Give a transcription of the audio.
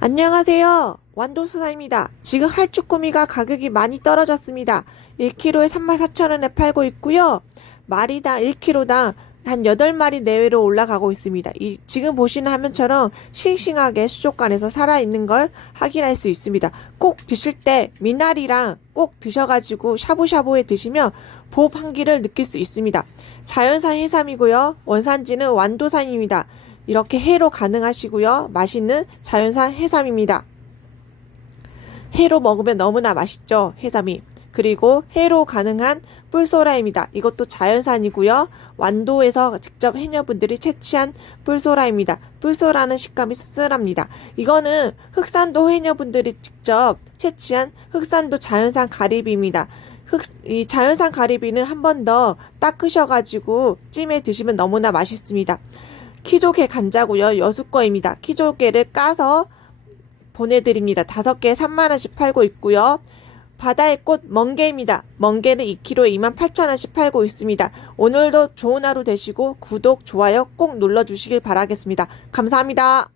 안녕하세요. 완도수사입니다. 지금 할쭈꾸미가 가격이 많이 떨어졌습니다. 1kg에 34,000원에 팔고 있고요. 마리당 1kg당 한 8마리 내외로 올라가고 있습니다. 이, 지금 보시는 화면처럼 싱싱하게 수족관에서 살아있는 걸 확인할 수 있습니다. 꼭 드실 때 미나리랑 꼭 드셔가지고 샤브샤브에 드시면 보호 향기를 느낄 수 있습니다. 자연산 해삼이고요. 원산지는 완도산입니다. 이렇게 회로 가능하시고요. 맛있는 자연산 해삼입니다. 회로 먹으면 너무나 맛있죠. 해삼이. 그리고 회로 가능한 뿔소라입니다. 이것도 자연산이고요. 완도에서 직접 해녀분들이 채취한 뿔소라입니다. 뿔소라는 식감이 씁쓸합니다. 이거는 흑산도 해녀분들이 직접 채취한 흑산도 자연산 가리비입니다. 흑, 이 자연산 가리비는 한 번 더 닦으셔가지고 찜에 드시면 너무나 맛있습니다. 키조개 간자고요. 여수거입니다. 키조개를 까서 보내드립니다. 다섯 개에 3만원씩 팔고 있고요. 바다의 꽃 멍게입니다. 멍게는 2kg에 28,000원씩 팔고 있습니다. 오늘도 좋은 하루 되시고 구독, 좋아요 꼭 눌러주시길 바라겠습니다. 감사합니다.